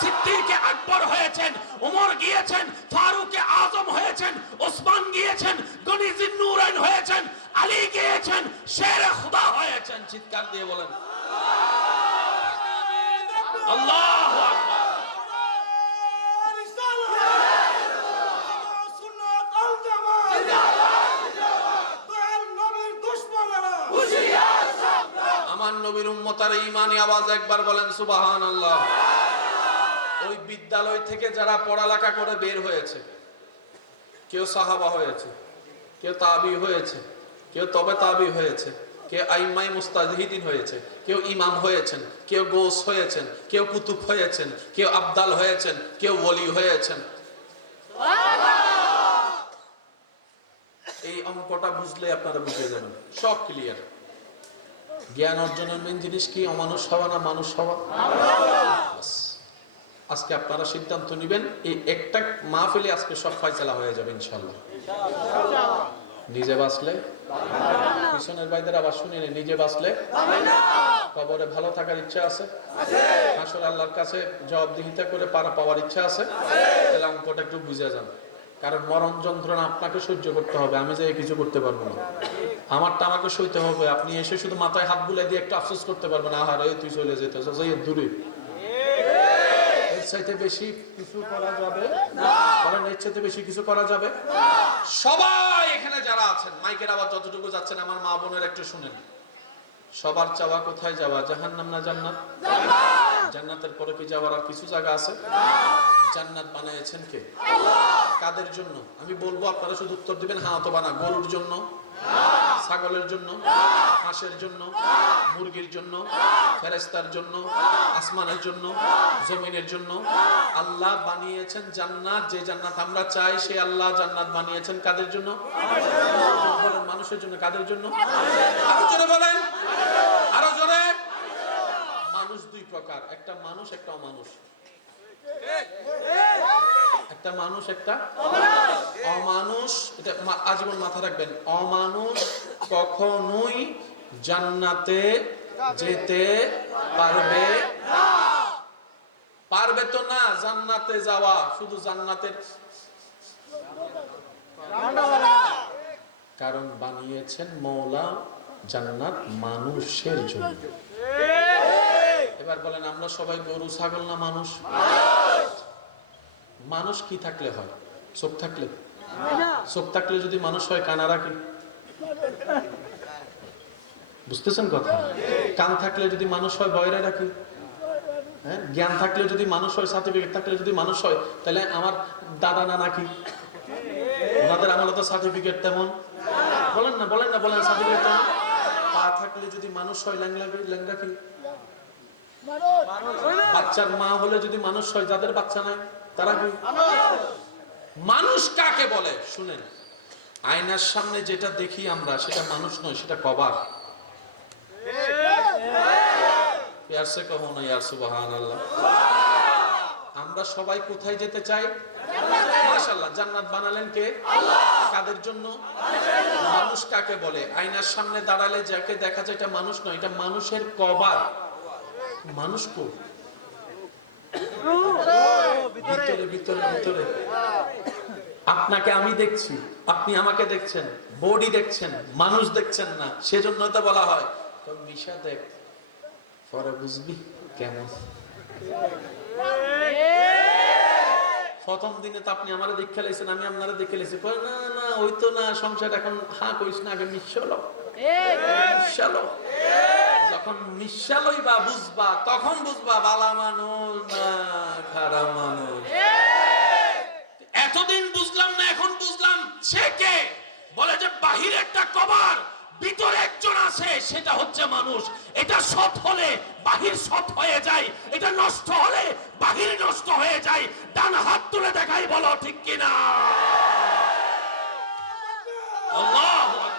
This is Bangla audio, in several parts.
সিদ্দিকে আকবর হয়েছেন, ওমর গিয়েছেন, ফারুকে আজম হয়েছেন, ওসমান গিয়েছেন, গনি জিন্নুরাইন হয়েছেন, আলী গিয়েছেন, শেরে খুদা হয়েছেন। চিৎকার দিয়ে বলেন আল্লাহু আকবার। আমার নবীর উম্মতের ঈমানি আওয়াজ একবার বলেন সুবহানাল্লাহ। ওই বিদ্যালয় থেকে যারা পড়ালেখা করে বের হয়েছে, কেউ সাহাবা হয়েছে, কেউ তাবি হয়েছে, কেউ তবে তাবি হয়েছে, কেউ আইম্মাই মুস্তাহিদিন হয়েছে, কেউ ইমাম হয়েছেন, কেউ গোস হয়েছেন, কেউ কুতুব হয়েছেন, কেউ আবদাল হয়েছেন, কেউ ওলি হয়েছেন। এই অঙ্কটা বুঝলে আপনারা বুঝে যাবেন, সব ক্লিয়ার। জ্ঞান অর্জনের মেন জিনিস কি? অমানুষ হওয়া না মানুষ হওয়া? আজকে আপনারা সিদ্ধান্ত নেবেন, এই একটা মাহফিলে আজকে সব ফয়সালা হয়ে যাবে ইনশাআল্লাহ। নিজে বাঁচলে, পিছনের ভাইদের আবার শুনিনি, নিজে বাঁচলে কবরে ভালো থাকার ইচ্ছা আছে, আসলে আল্লাহর কাছে জবাবদিহিতা করে পাওয়ার ইচ্ছা আছে, তাহলে অঙ্কটা একটু বুঝে যান। কারণ মরণ যন্ত্রণা আপনাকে সহ্য করতে হবে, আমি যে কিছু করতে পারবো না, আমারটা আমাকে সইতে হবে। আপনি এসে শুধু মাথায় হাত বুলাই দিয়ে একটু আফসোস করতে পারবেন, আহারে তুই চলে যেতে দূরে। এর চাইতে বেশি কিছু করা যাবে না, কারণ এর চাইতে বেশি কিছু করা যাবে। সবাই এখানে যারা আছেন, মাইকের আওয়াজ যতটুকু যাচ্ছেন আমার মা বোনের একটু শুনেন। সবার চাওয়া কোথায় যাওয়া? জাহান্নাম না জান্নাত? জান্নাতের পরে কি যাওয়ার আর কিছু জায়গা আছে? জান্নাত বানিয়েছেন কে? কাদের জন্য? আমি বলবো, আপনারা শুধু উত্তর দিবেন হ্যাঁ অথবা না। গরুর জন্য, ছাগলের জন্য, হাঁসের জন্য, মুরগির জন্য, ফেরেশতার জন্য, আসমানের জন্য, জমিনের জন্য। আল্লাহ বানিয়েছেন জান্নাত, যে জান্নাত আমরা চাই, সেই আল্লাহ জান্নাত বানিয়েছেন কাদের জন্য? বলেন মানুষের জন্য। কাদের জন্য? আরো জোরে বলেন, আরো জোরে। মানুষ দুই প্রকার, একটা মানুষ একটা অমানুষ। একটা মানুষ একটা অমানুষ। এটা আজীবন মাথা রাখবেন। অমানুষ কখনোই জান্নাতে যেতে পারবে না। পারবে তো না জান্নাতে যাওয়া, শুধু জান্নাতের, কারণ বানিয়েছেন মওলা জান্নাত মানুষের জন্য। এবার বলেন, আমরা সবাই গরু ছাগল না মানুষ? মানুষ কি থাকলে হয়? চোখ থাকলে? চোখ থাকলে যদি মানুষ হয়, কানা রাখি? বুঝতেছেন কথা? কান থাকলে যদি মানুষ হয়, বয়রা রাখি? হ্যাঁ, জ্ঞান থাকলে যদি মানুষ হয়, সার্টিফিকেট থাকলে যদি মানুষ হয়, তাহলে আমার দাদা না নাকি? ওনাদের আমলে তো সার্টিফিকেট তেমন। বলেন না, বলেন না, বলেন সার্টিফিকেট তেমন। পা থাকলে যদি মানুষ হয়, ল্যাংড়া কি? বাচ্চার মা হলে যদি মানুষ হয়, যাদের বাচ্চা নাই তারা কি? মানুষ কাকে বলে শুনেন। আয়নার সামনে যেটা দেখি আমরা, সেটা মানুষ নয়, সেটা কভার। আমরা সবাই কোথায় যেতে চাই? মাশাআল্লাহ, জান্নাত বানালেন কে? কাদের জন্য? মানুষ কাকে বলে? আয়নার সামনে দাঁড়ালে যাকে দেখা যায়, এটা মানুষ নয়, এটা মানুষের কভার। মানুষ কো ভিতরে ভিতরে ভিতরে। আপনাকে আমি দেখছি, আপনি আমাকে দেখছেন, বডি দেখছেন, মানুষ দেখছেন না। সেজন্য তো বলা হয় মিশা দেখ, পরে বুঝবি কেমন। প্রথম দিনে তো আপনি আমারে দেখে লাইছেন, আমি আপনারা দেখে লাইছি। না না, ওই তো না, সংসার এখন হ্যাঁ কইস না, আগে মিশালো। যখন মিশালই বা বুঝবা, তখন বুঝবা বালা মানুষ না খারাপ মানুষ। এতদিন বুঝলাম না, এখন বুঝলাম সে কে। বলে যে বাহিরে একটা কভার, ভিতরে একজন আছে, সেটা হচ্ছে মানুষ। এটা সৎ হলে বাহির সৎ হয়ে যায়, এটা নষ্ট হলে বাহির নষ্ট হয়ে যায়। ডান হাত তুলে দেখাই, বলো ঠিক কিনা? আল্লাহু আকবার।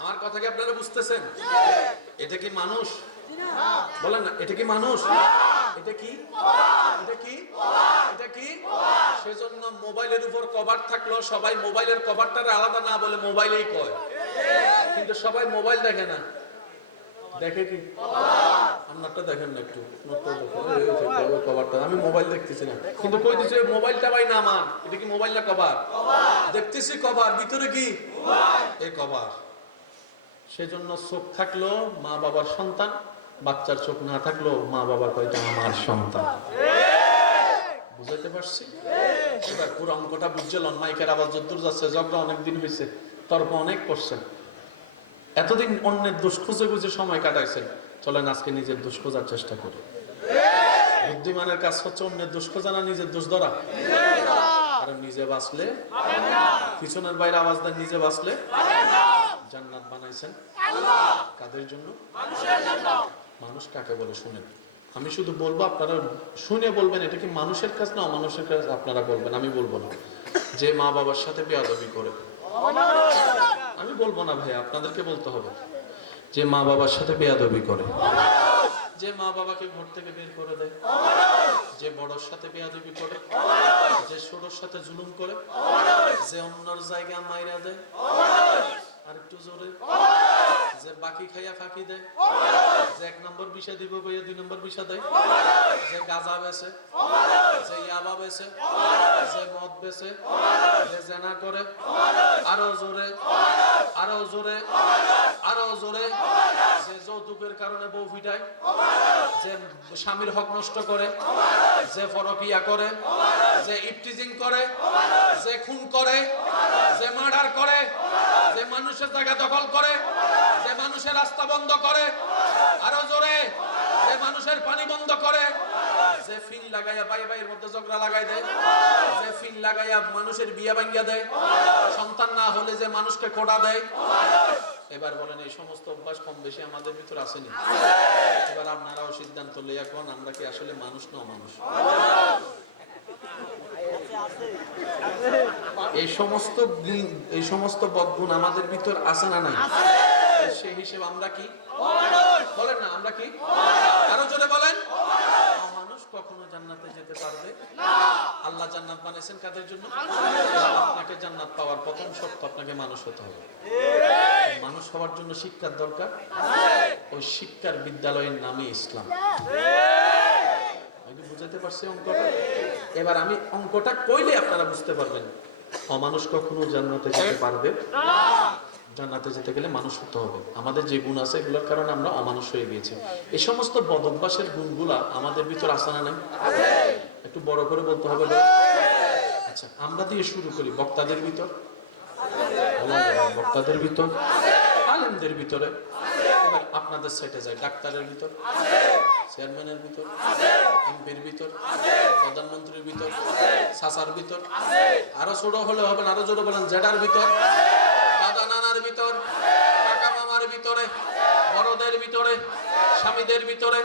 আমার কথা কি আপনারা বুঝতেছেন? এটা কি মানুষ? বলেন না, এটা কি মানুষ? এটা কি? এটা কি? এটা কি? সেজন্য মোবাইলের উপর কভার থাকলো সবাই মোবাইলের কভারটারে আলাদা না বলে মোবাইলেই কয়, কিন্তু সবাই মোবাইল দেখে না, দেখে কি? আপনারটা দেখেন না একটু, কভারটা আমি মোবাইল দেখতেছি না, কিন্তু কই দিছে মোবাইলটা ভাই না আমার, এটা কি মোবাইল না কভার? দেখতেছি কভার, ভিতরে কি? এই কভার। সেজন্য চোখ থাকলো মা বাবার সন্তান, বাচ্চার চোখ না থাকলো মা বাবা কয় এটা আমার সন্তান। বুঝাতে পারছি? এবার পুরো অঙ্কটা বুঝছিলেন, মাইকের আওয়াজ যদ্দূর যাচ্ছে, ঝগড়া অনেকদিন হয়েছে, তর্ক অনেক করছেন, এতদিন অন্যের দোষ খুঁজে খুঁজে সময় কাটাইছেন, চলেন আজকে নিজের দোষ খোঁজার চেষ্টা করি। বুদ্ধিমানের কাজ হচ্ছে অন্যের দোষ খোঁজা না নিজের দোষ ধরা। কারণ নিজে বাঁচলে, পিছনের বাইরে আওয়াজ দেন, নিজে বাঁচলে জান্নাত বানাইছেন কাদের জন্য? মানুষ কাকে বলে শুনেন, আমি শুধু বলবো, আপনারা শুনে বলবেন এটা কি মানুষের কাজ না অমানুষের কাজ, আপনারা বলবেন, আমি বলবো না। যে মা বাবার সাথে বেয়াদবি করে, আমি বলবো না ভাই, আপনাদেরকে বলতে হবে। যে মা বাবার সাথে বেয়াদবি করে, যে মা বাবাকে ঘর থেকে বের করে দেয়, যে বড়র সাথে বেয়াদবি করে, যে ছোটর সাথে জুলুম করে, যে অন্যর জায়গা মাইরা দেয়, আর একটু জোরে, যে বাকি খাইয়া ফাঁকি দেয়, যে 1 নম্বর বিষা দিব বইয়া 2 নম্বর বিষা দেয়, যে গাঁজা বেচে, যে ইয়াবা বেচে, যে মদ বেচে, যে জেনা করে, আরো জোরে, আরো জোরে, আরো জোরে, যে যৌতুকের কারণে বউ ফিটায়, যে স্বামীর হক নষ্ট করে, যে পরকিয়া করে, যে ইফটিজিং করে, যে খুন করে, যে মার্ডার করে, যে মানুষের জায়গা দখল করে, যে মানুষের রাস্তা বন্ধ করে, আরো জোরে, যে মানুষের পানি বন্ধ করে, যে ফিল লাগাইয়া ভাই ভাইয়ের মধ্যে ঝগড়া লাগাই দেয়, যে ফিল লাগাইয়া মানুষের বিয়া ভাঙ্গিয়া দেয়, সন্তান না হলে যে মানুষকে কোটা দেয়। এবার বলেন এই সমস্ত অভ্যাস কম বেশি আমাদের ভিতর আসেনি? এবার আপনারাও সিদ্ধান্ত লইয়া কোন আমরা কি আসলে মানুষ না অমানুষ? এই সমস্ত বদগুণ আমাদের ভিতর আছে না নাই? সেই হিসেবে আমরা কি বলেন না, আমরা কি? আরো জোরে বলেন। অমানুষ কখনো জান্নাতে যেতে পারবে না। আল্লাহ জান্নাত বানাইছেন কাদের জন্য? আপনাকে জান্নাত পাওয়ার প্রথম শর্ত আপনাকে মানুষ হতে হবে। মানুষ হওয়ার জন্য শিক্ষার দরকার, ওই শিক্ষার বিদ্যালয়ের নামই ইসলাম। বুঝাতে পারছি অঙ্কটা? এবার আমি অঙ্কটা কইলে আপনারা বুঝতে পারবেন অমানুষ কখনো জান্নাতে যেতে পারবে না। জান্নাতে যেতে গেলে মানুষ হতে হবে। আমাদের যে গুণ আছে এগুলোর কারণে আমরা অমানুষ হয়ে গিয়েছি। এই সমস্ত বদ অভ্যাসের গুণগুলা আমাদের ভিতর আছে না নাই? একটু বড় করে বলতে হবে। আচ্ছা, আমরা দিয়ে শুরু করি। বক্তাদের ভিতর, বক্তাদের ভিতর, আলেমদের ভিতরে, এবার আপনাদের সাইডে যায়, ডাক্তারের ভিতর, চেয়ারম্যানের ভিতর, এমপির ভিতর, প্রধানমন্ত্রীর ভিতর, সাসার ভিতর, আরো ছোট হলে হবে না, আরো জোরে বলেন, জেডার ভিতর, দাদা নানার ভিতর, কাকা মামার ভিতরে, বড়দের ভিতরে, স্বামীদের ভিতরে,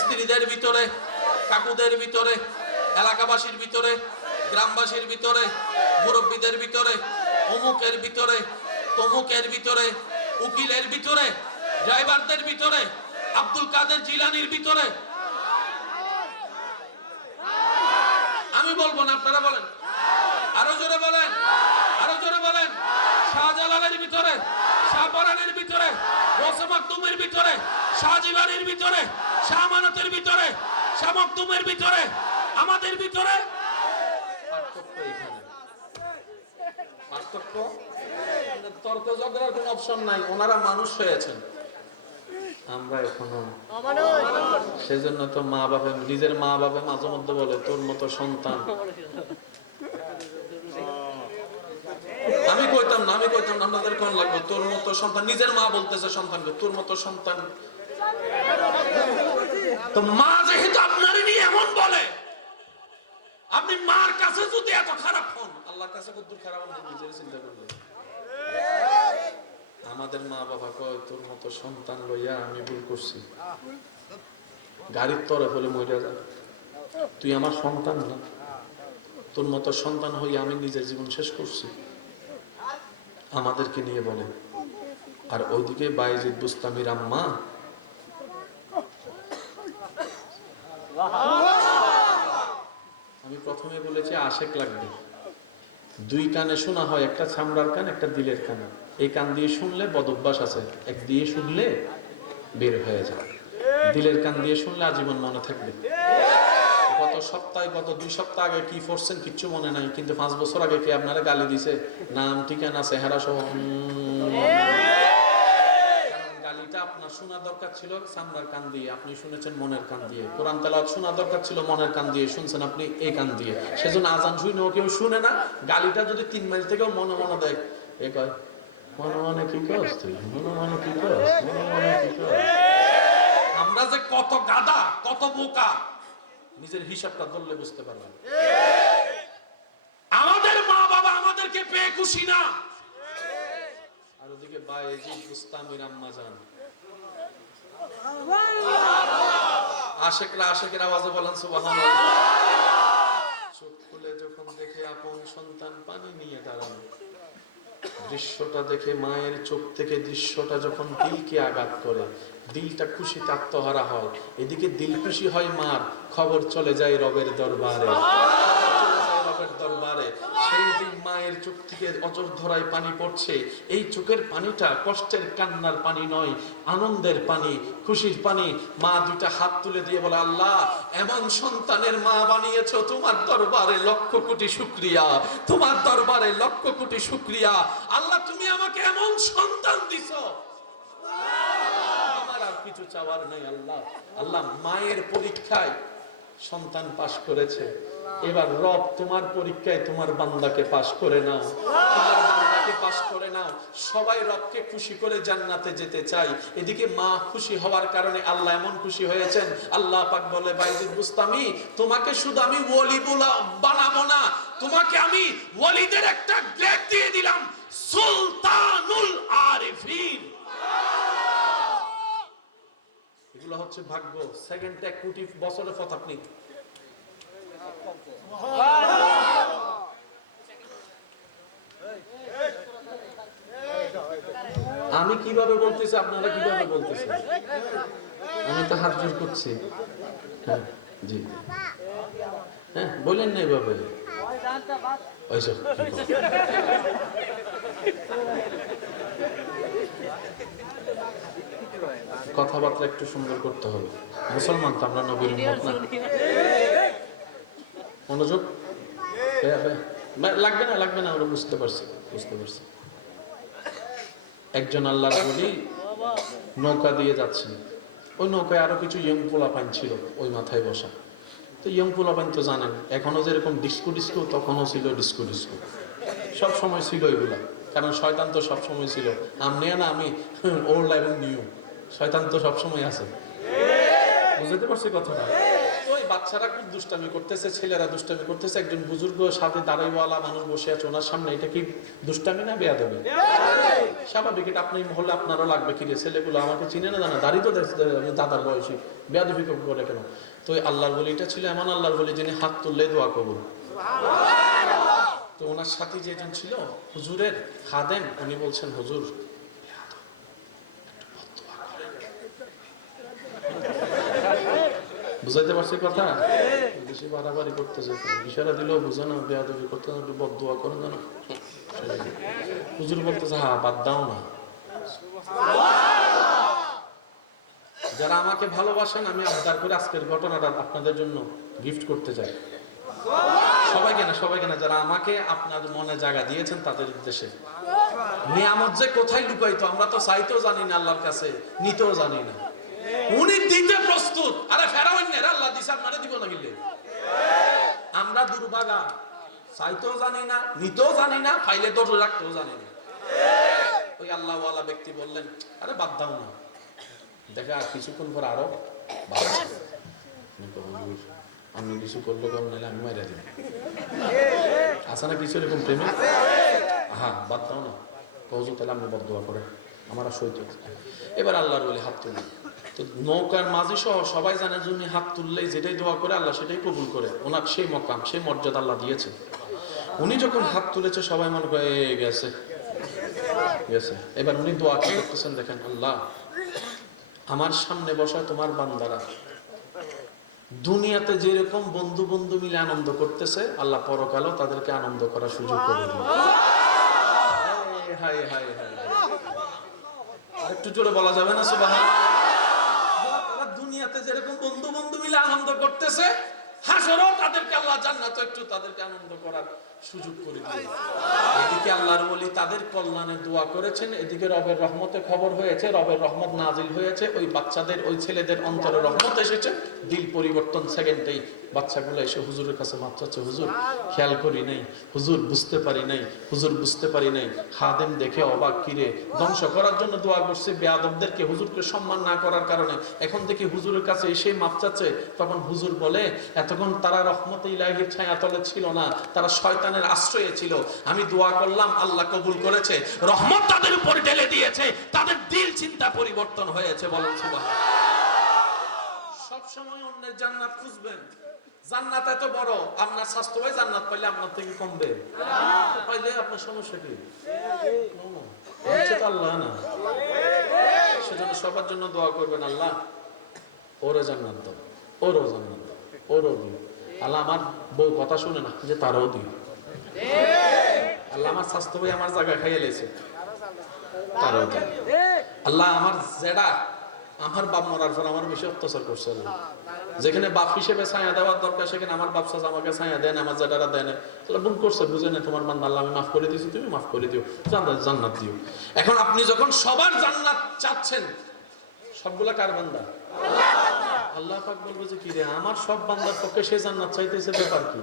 স্ত্রীদের ভিতরে, কাকুদের ভিতরে, এলাকাবাসীর ভিতরে, গ্রামবাসীর ভিতরে, মুরব্বীদের ভিতরে, অমুকের ভিতরে, তমুকের ভিতরে, উকিলের ভিতরে, ড্রাইভারদের ভিতরে, আব্দুল কাদের জিলানির ভিতরে। আমি বলবো না, আপনারা বলেন, আরো জোরে বলেন, আরো জোরে বলেন। শাহজালালের ভিতরে, শাহপরানের ভিতরে, রোসে মাকদুমের ভিতরে, শাহজিবানের ভিতরে, শাহ আমানতের ভিতরে, শাহ মকদুমের ভিতরে, আমাদের ভিতরে পার্থক্য এখানে। পার্থক্য, তর্ক ঝগড়ার কোনো অপশন নাই। ওনারা মানুষ হয়েছেন, আমরা এখনো। সেজন্য তো মা বাবা, নিজের মা বাবা মাঝে মধ্যে বলে তোর মতো সন্তান। আমি কইতাম না, আমি কইতাম না, আপনাদের কোন লাগবে তোর মতো সন্তান। নিজের মা বলতেছে সন্তানকে তোর মতো সন্তান। তো মা যেহেতু আপনার নিয়ে এমন বলে, আপনি মার কাছে যদি এত খারাপ হন, আল্লাহর কাছে কত খারাপ হন নিজের চিন্তা করলে। আমাদের মা বাবা কয় তোর মতো সন্তান লইয়া আমি ভুল করছি, গাড়ির তরে হলে মরে যা, তুই আমার সন্তান না, তোর মতো সন্তান হইয়া আমি নিজের জীবন শেষ করছি, আমাদেরকে নিয়ে বলে। আর ওইদিকে বায়েজিদ বুস্তামির আম্মা আমি প্রথমে বলেছি আশেক লাগবে। দুই কানে শোনা হয়, একটা চামড়ার কান, একটা দিলের কান। এই কান দিয়ে শুনলে বদ অভ্যাস আছে, এক দিয়ে শুনলে বের হয়ে যায়। দিলের কান দিয়ে শুনলে আজীবন মনে থাকবে। গত সপ্তাহে, গত 2 সপ্তাহ আগে কি করছেন কিচ্ছু মনে নাই, কিন্তু 5 বছর আগে কি আপনারা গালি দিছে, নাম ঠিকানা চেহারা সহ। গালিটা আপনার শোনা দরকার ছিল চামড়ার কান দিয়ে, আপনি শুনেছেন মনের কান দিয়ে। কোরআন তেলাওয়াত শোনা দরকার ছিল মনের কান দিয়ে, শুনছেন আপনি এই কান দিয়ে। সেজন্য আজান শুনেও কেউ শুনে না। গালিটা যদি 3 মাইল থেকেও মনে মনে দেয়, এ কয় মনে মনে কি করছ তুই, মনে মনে কি করছ, মনে মনে কি করছ। আমরা যে কত গাদা, কত বোকা, নিজের হিসাবটা ধরলে বুঝতে পারবেন। আমাদের মা বাবা আমাদেরকে পেয়ে খুশি না, আর ওদিকে বায়েজিদ বুস্তামির আম্মা জান। আশেকরা আশেকের আওয়াজে বলেন সুবহানাল্লাহ। চোখ খুলে যখন দেখে আপন সন্তান পানি নিয়ে দাঁড়ানো, দৃশ্যটা দেখে মায়ের চোখ থেকে দৃশ্যটা যখন দিলকে আঘাত করে, দিলটা খুশিতে আত্মহারা হয়। এদিকে দিল খুশি হয় মার, খবর চলে যায় রবের দরবারে। দরবারে সেই দিন মায়ের চোখ থেকে অজর ধরায় পানি পড়ছে। এই চোখের পানিটা কষ্টের কান্নার পানি নয়, আনন্দের পানি, খুশির পানি। মা দুইটা হাত তুলে দিয়ে বলে, আল্লাহ এমন সন্তানের মা বানিয়েছো, তোমার দরবারে লক্ষ কোটি শুকরিয়া, তোমার দরবারে লক্ষ কোটি শুকরিয়া। আল্লাহ তুমি আমাকে এমন সন্তান দিছো, আমার আর কিছু চাওয়ার নেই। আল্লাহ আল্লাহ মায়ের পরীক্ষায় সন্তান পাশ করেছে, এবার রব তোমার পরীক্ষায় তোমার বান্দাকে পাশ করে নাও, তোমার বান্দাকে পাশ করে নাও। সবাই রবকে খুশি করে জান্নাতে যেতে চাই। এদিকে মা খুশি হওয়ার কারণে আল্লাহ এমন খুশি হয়েছেন, আল্লাহ পাক বলে, বাইজিদ বুস্তামি তোমাকে শুধু আমি ওলি বানাবো না, তোমাকে আমি ওলিদের একটা গ্রেড দিয়ে দিলাম, সুলতানুল আরিফিন। এগুলো হচ্ছে ভাগ্য। সেকেন্ড 1 কোটি বছরের পথ আপনি। আমি কিভাবে বলতেছি, আপনারা কিভাবে বলতেছেন? আমি তো হাত জোর করছি। হ্যাঁ জি, হ্যাঁ বলেন না এভাবে। কথাবার্তা একটু সুন্দর করতে হবে। মুসলমান তো আমরা, নবীর উম্মত না। মনোযোগ লাগবে না, লাগবে না, আমরা বুঝতে পারছি, বুঝতে পারছি। একজন আল্লাহর ওলি নৌকা দিয়ে যাচ্ছেন, ওই নৌকায় আরো কিছু ইয়ং পোলাপাইন ছিল ওই মাথায় বসা। তো ইয়ং পোলাপাইন তো জানেন, এখনো যেরকম ডিস্কো ডিস্কো, তখনও ছিল ডিস্কো ডিস্কো, সব সময় ছিল এগুলা। কারণ শয়তান তো সব সময় ছিল, আমি না, আমি ওল্ড এবং নিউ, শয়তান তো সব সময় আছে। বুঝতে পারছি কথাটা? ওই বাচ্চারা খুব দুষ্টামি করতেছে, ছেলেরা দুষ্টামি করতেছে, একজন বুজুর্গ সাথে দাঁড়াইওয়ালা মানুষ বসে আছে ওনার সামনে। এটা কি দুষ্টামি না বেয়াদবি? স্বাভাবিক, এটা আপনি মহলে আপনারও লাগবে। কি রে ছেলেগুলো আমাকে চিনে না, জানা দাড়ি তো দেখতে দাদার বয়সী, বেয়াদবি করে কেন? তো আল্লাহর বলি এটা ছিল এমন আল্লাহর বলি যিনি হাত তুললে দোয়া কবুল। তো ওনার সাথে যেজন ছিল হুজুরের খাদেম, উনি বলছেন, হুজুর বুঝাইতে পারছি কথা? বেশি বাড়াবাড়ি করতেছে, ইশারা দিলেও বুঝে না, বেয়াদবি করতে না, একটু বদদোয়া করেন জানো। হুজুর বলতেছে, হ্যাঁ বাদ দাও না। যারা আমাকে ভালোবাসেন, আমি আবদার করে আজকের ঘটনাটা আপনাদের জন্য গিফট করতে চাই। সবাইকে না, সবাইকে না, যারা আমাকে আপনার মনে জায়গা দিয়েছেন তাদের উদ্দেশ্যে। নিয়ামত যে কোথায় লুকাইতো আমরা তো চাইতেও জানি না, আল্লাহর কাছে নিতেও জানি না। উনি দিতে প্রস্তুত। আরে ফেরাউনের আল্লাহ দিছে, আপনারা দিব না গিলে? আমরা দুর্ভাগা, চাইতেও জানি না, নিতেও জানি না, ফাইলে ধরে রাখতেও জানি না। ওই আল্লাহওয়ালা ব্যক্তি বললেন, আরে বাদ দাও না, দেখা কিছুক্ষণ পর আরো আমি কিছু করলে কম, নাহলে আমি মাইরা দিব। আছে না কিছু এরকম প্রেমে? হ্যাঁ বাদ দাও না, কৌজু তাহলে আপনি বদদোয়া করে আমার আর সইতে। এবার আল্লাহর বলে হাত তুললেন। তো নৌকার মাঝি সহ সবাই জানে যে উনি হাত তুললেই যেটাই দোয়া করে আল্লাহ সেটাই কবুল করে। ওনার সেই মকাম, সেই মর্যাদা আল্লাহ দিয়েছে। উনি যখন হাত তুলেছে সবাই মনে করে গেছে গেছে। এবার উনি দোয়া কি করতেছেন দেখেন, আল্লাহ আমার সামনে বসা তোমার বান্দারা দুনিয়াতে যেরকম বন্ধু বন্ধু মিলে আনন্দ করতেছে, আল্লাহ পরকালও তাদেরকে আনন্দ করার সুযোগ করে দিবে। হায় হায় হায়, একটু জোরে বলা যাবে না সুবহানাল্লাহ? দুনিয়াতে যেরকম বন্ধু বন্ধু মিলে আনন্দ করতেছে, হাসরেও তাদেরকে আল্লাহ জান্নাতে একটু তাদেরকে আনন্দ করার সুযোগ করে দিবে। এদিকে আল্লাহর ওলি তাদের কল্যাণে দোয়া করেছেন, এদিকে রবের রহমতে খবর হয়েছে, রবের রহমত নাজিল হয়েছে, ওই বাচ্চাদের ওই ছেলেদের অন্তরে রহমত এসেছে, দিল পরিবর্তন সেকেন্ডেই। বাচ্চাগুলো এসে হুজুরের কাছে মাপ চাচ্ছে, হুজুর খেয়াল করি নাই, হুজুর বুঝতে পারি নাই, হুজুর বুঝতে পারি নাই। খাদেম দেখে অবাক, কিরে ধ্বংস করার জন্য দোয়া করছে বেয়াদবদেরকে, হুজুরকে সম্মান না করার কারণে, এখন দেখি হুজুরের কাছে এসে মাপ চাচ্ছে। তখন হুজুর বলে, এতক্ষণ তারা রহমতে ইলাহির ছায়াতলে ছিল না, তারা শয়তানের আশ্রয়ে ছিল। আমি দোয়া করলাম, আল্লাহ কবুল করেছে, রহমত তাদের উপর ঢেলে দিয়েছে, তাদের দিল চিন্তা পরিবর্তন হয়েছে। বলেন সুবহানাল্লাহ। সব সময় অন্যের জান্নাত খুঁজবেন। জান্নাত এত বড়, আপনার স্বাস্থ্য ভাই জান্নাত পাইলে আপনার থেকে কমবে পাইলে আপনার সমস্যা কি? আল্লাহ না, সেজন্য সবার জন্য দোয়া করবেন, আল্লাহ ওরে জান্নাত দাও, ওরও জান্নাত দাও, ওরও দিও। আল্লাহ আমার বউ কথা শুনে না, যে তারও দিও। আল্লাহ আমার স্বাস্থ্য ভাই আমার জায়গা খাইয়ে লেছে, তারও দিও। আল্লাহ আমার জেডা, আমার বাপ মরার পর আমার বেশি অত্যাচার করছে, যেখানে বাপ হিসেবে ছায়া দেওয়ার দরকার সেখানে আমার বাপ চাচা আমাকে ছায়া দেন, আমার জেডারা দেন। তাহলে ভুল করছে, বুঝে না তোমার বান্দা, আল্লাহ আমি মাফ করে দিয়েছি, তুমি মাফ করে দিও, জান্নাত দিও। এখন আপনি যখন সবার জান্নাত চাচ্ছেন, সবগুলা কার বান্দা? আল্লাহ পাক বলবে যে কি রে, আমার সব বান্দার পক্ষে সে জান্নাত চাইতেছে, ব্যাপার কি?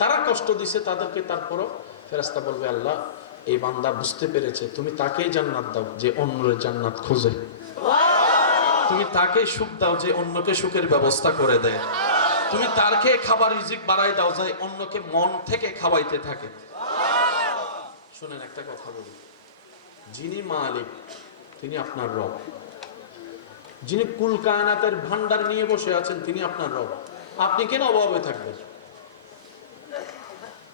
তারা কষ্ট দিছে তাদেরকে, তারপরও ফেরেশতা বলবে, আল্লাহ এই বান্দা বুঝতে পেরেছে, তুমি তাকেই জান্নাত দাও যে অন্যের জান্নাত খোঁজে, তুমি তাকে সুখ দাও যে অন্যকে সুখের ব্যবস্থা করে দেয়, তুমি তারকে খাবার রিজিক বাড়াই দাও যে অন্যকে মন থেকে খাওয়াইতে থাকে। শুনেন একটা কথা বলি, যিনি মালিক তিনি আপনার রব, যিনি কুল কায়নাতের ভান্ডার নিয়ে বসে আছেন তিনি আপনার রব, আপনি কেন অভাবে থাকবেন?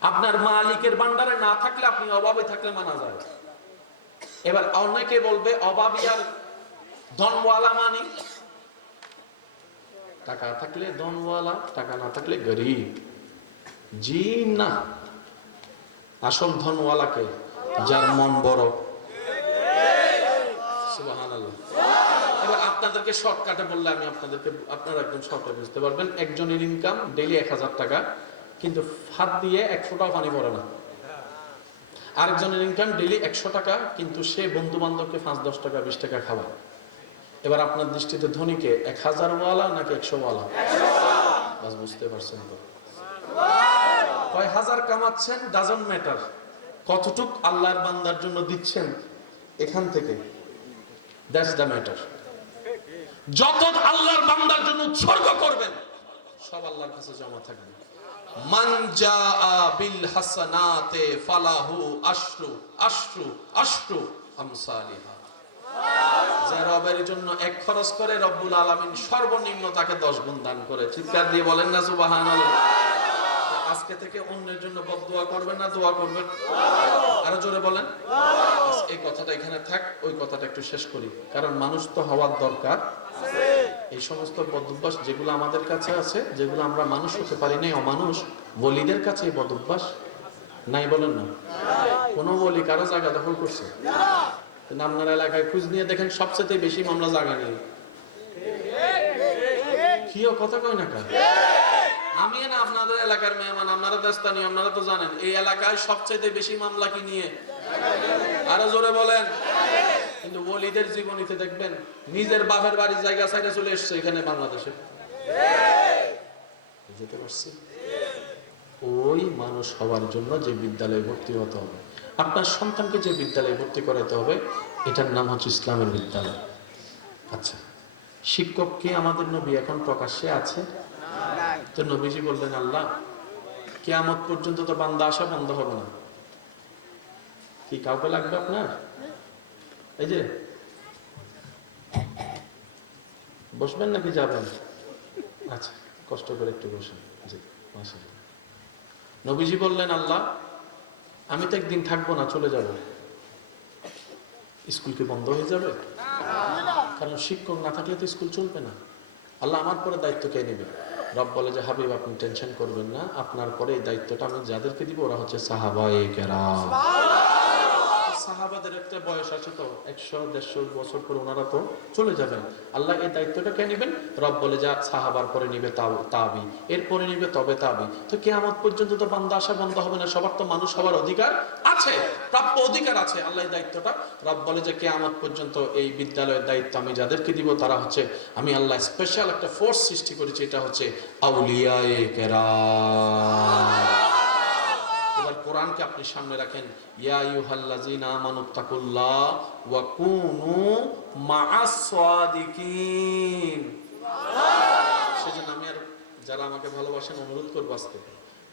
আপনার মালিকের ভান্ডারে না থাকলে আপনি অভাবে থাকলে মানা যায়। এবার অনেকে বলবে অভাবী আর ধনওয়ালা মানি, টাকা থাকলে ধনওয়ালা, টাকা না থাকলে গরিব। জি না, আসল ধনওয়ালাকে যার মন বড়। সুবহানাল্লাহ। এবার আপনাদেরকে শর্টকাটে বললে আমি আপনাদেরকে, আপনারা একদম শর্টে বুঝতে পারবেন। একজনের ইনকাম ডেইলি 1000 টাকা, কিন্তু হাত দিয়ে 1 ফোঁটাও পানি পড়ে না। আরেকজনের ইনকাম ডেইলি 100 টাকা, কিন্তু সে বন্ধু বান্ধবকে 5-10 টাকা 20 টাকা খাওয়ায়। এবার আপনার দৃষ্টিতে ধনীকে 1000 ওয়ালা নাকি 100 ওয়ালা? বাস বুঝতে পারছেন তো? কয় হাজার কামাচ্ছেন ডাজন্ট ম্যাটার, কতটুক আল্লাহর বান্দার জন্য দিচ্ছেন এখান থেকে, দ্যাটস দ্য ম্যাটার। যত আল্লাহর বান্দার জন্য উৎসর্গ করবেন সব আল্লাহর কাছে জমা থাকবে। মান জাআ বিল হাসানাতে ফালাহু আশরু আশরু আশরু আমসালিহা। যে রবের জন্য 1 খরচ করে রব্বুল আলামিন সর্বনিম্ন তাকে 10 গুণ দান করে। চিৎকার দিয়ে বলেন না সুবহানাল্লাহ। আজকে থেকে অন্যের জন্য বদদুয়া করবেন না, দোয়া করবেন? আরো জোরে বলেন। এই কথাটা এখানে থাক, ওই কথাটা একটু শেষ করি, কারণ মানুষ তো হওয়ার দরকার। এই সমস্ত বদঅভ্যাস যেগুলো আমাদের কাছে আছে, যেগুলো আমরা মানুষ হতে পারি নাই, অমানুষ, বলিদের কাছে এই বদঅভ্যাস নাই, বলেন না? কোনো বলি কারো জায়গা দখল করছে? কিন্তু আপনার এলাকায় খোঁজ নিয়ে দেখেন সবচেয়ে বেশি মামলা জায়গা নেই। কিও কথা কই না কেন? আমি না আপনাদের এলাকার মেহমান, আপনারা দেশস্থানীয়, আপনারা তো জানেন এই এলাকায় সবচেয়ে বেশি মামলা কি নিয়ে? আরো জোরে বলেন। কিন্তু ওলিদের জীবনীতে দেখবেন নিজের বাপের বাড়ির জায়গা সাইডে চলে এসছে এখানে বাংলাদেশে। বুঝতে পারছি? ওই মানুষ হওয়ার জন্য যে বিদ্যালয়ে ভর্তি হতে হবে, আপনার সন্তানকে যে বিদ্যালয়ে ভর্তি করাতে হবে, এটার নাম হচ্ছে ইসলামের বিদ্যালয়। আচ্ছা, শিক্ষক কি আমাদের নবী এখন প্রকাশ্যে আছে? তো নবীজি বললেন, আল্লাহ কিয়ামত পর্যন্ত তো বান্দা আসা বন্ধ হবে না। কি কাউকে লাগবে আপনার? এই যে বসবেন নাকি যাবেন? আচ্ছা, কষ্ট করে একটু বসেন। জি, মাশাআল্লাহ। নবীজি বললেন, আল্লাহ আমি তো একদিন থাকবো না, চলে যাব। স্কুল কি বন্ধ হয়ে যাবে? কারণ শিক্ষক না থাকলে তো স্কুল চলবে না। আল্লাহ আমার পরে দায়িত্ব কে নেবে? রব বলে যে হাবিব আপনি টেনশন করবেন না, আপনার পরে এই দায়িত্বটা আমি যাদেরকে দিব ওরা হচ্ছে সাহাবায়ে কেরাম। সাহাবাদের একটা বয়স আছে তো, 100-150 বছর পরে ওনারা তো চলে যাবেন। আল্লাহ এই দায়িত্বটা কে নেবেন? রব বলে যা সাহাবার পরে নিবে তাবি, এরপরে নিবে তবে তাবি। তো কিয়ামত পর্যন্ত তো বান্দা আসা বন্ধ হবে না, সবার তো মানুষ হওয়ার অধিকার আছে, প্রাপ্য অধিকার আছে। আল্লাহ এই দায়িত্বটা, রব বলে যে কিয়ামত পর্যন্ত এই বিদ্যালয়ের দায়িত্ব আমি যাদেরকে দিব তারা হচ্ছে, আমি আল্লাহ স্পেশাল একটা ফোর্স সৃষ্টি করেছি, এটা হচ্ছে আউলিয়ায়ে কেরাম। কোরআনকে আপনি সামনে রাখেন, ইয়া আইয়ুহাল্লাযীনা আমানুত্তাকুল্লাহ ওয়া কুনু মা'আস সাদিকিন। সেজন্য আমি আর যারা আমাকে ভালোবাসেন অনুরোধ করব, আজকে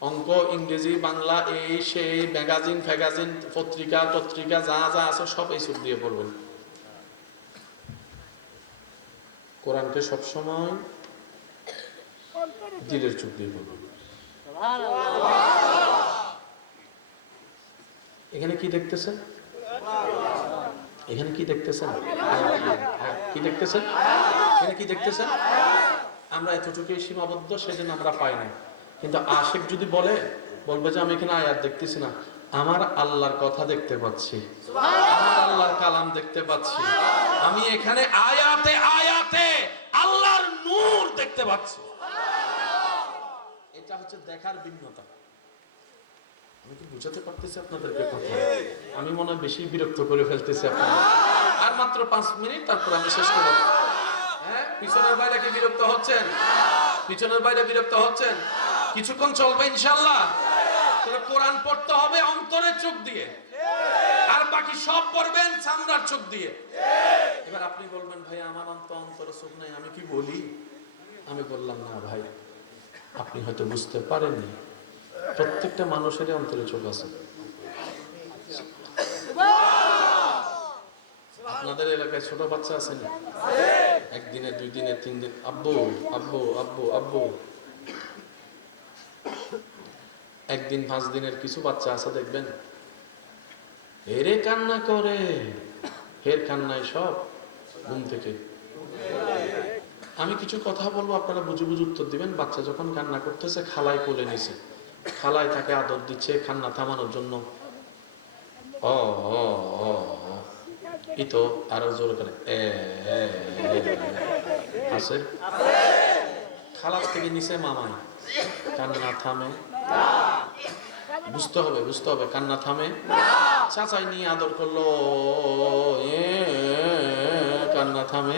অঙ্ক, ইংরেজি, বাংলা, এই সেই ম্যাগাজিন ফ্যাগাজিন, পত্রিকা টত্রিকা যা যা আছে সব এই চোখ দিয়ে পড়বেন। কোরআনকে সবসময় দিলের চোখ দিয়ে পড়বেন। এখানে কি দেখতেছেন? এখানে কি দেখতেছেন? কি দেখতেছেন? এখানে কি দেখতেছেন? আমরা এতটুকুই সীমাবদ্ধ, সেজন্য আমরা পাই না। কিন্তু আশিক যদি বলবে যে আমি এখানে আয়াত দেখতেছি না, আমার আল্লাহর কথা দেখতে পাচ্ছি, আমার আল্লাহর কালাম দেখতে পাচ্ছি, আমি এখানে আয়াতে আয়াতে আল্লাহর নূর দেখতে পাচ্ছি। এটা হচ্ছে দেখার ভিন্নতা। আমি কি বুঝাতে পারতেছি আপনাদেরকে কথা? আমি মনে হয় বেশি বিরক্ত করে ফেলতেছি আপনাদের। আর মাত্র 5 মিনিট, তারপর আমি শেষ করব। হ্যাঁ, পিছনের বাইরে কি বিরক্ত হচ্ছেন? পিছনের বাইরে বিরক্ত হচ্ছেন? কিছুক্ষণ চলবে ইনশাআল্লাহ। তবে কোরআন পড়তে হবে অন্তরের চোখ দিয়ে, আর বাকি সব পড়বেন চামড়ার চোখ দিয়ে। এবার আপনি বলবেন ভাই আমার অন্তরের চোখ নাই, আমি কি বলি? আমি বললাম না ভাই, আপনি হয়তো বুঝতে পারেননি, প্রত্যেকটা মানুষেরই অন্তরে চোখ আছে। আপনাদের এলাকায় ছোট বাচ্চা আছে না? একদিনে, 2 দিনে, 3 দিন আব্বু আব্বু আব্বু আব্বু। একদিন 5 দিনের কিছু বাচ্চা আছে দেখবেন এরে কান্না করে, ফের কান্নায় সব ঘুম থেকে। আমি কিছু কথা বলবো, আপনারা বুঝে বুঝে উত্তর দিবেন। বাচ্চা যখন কান্না করতেছে, খালায় কোলে নিছে, খালায় তাকে আদর দিচ্ছে কান্না থামানোর জন্য। ও ও ও ই তো আরো জোর করে আছে। খালার থেকে নিচে মামায়, কান্না থামে। বুঝতে হবে কান্না থামে। চাচাই নিয়ে আদর করলো, কান্না থামে।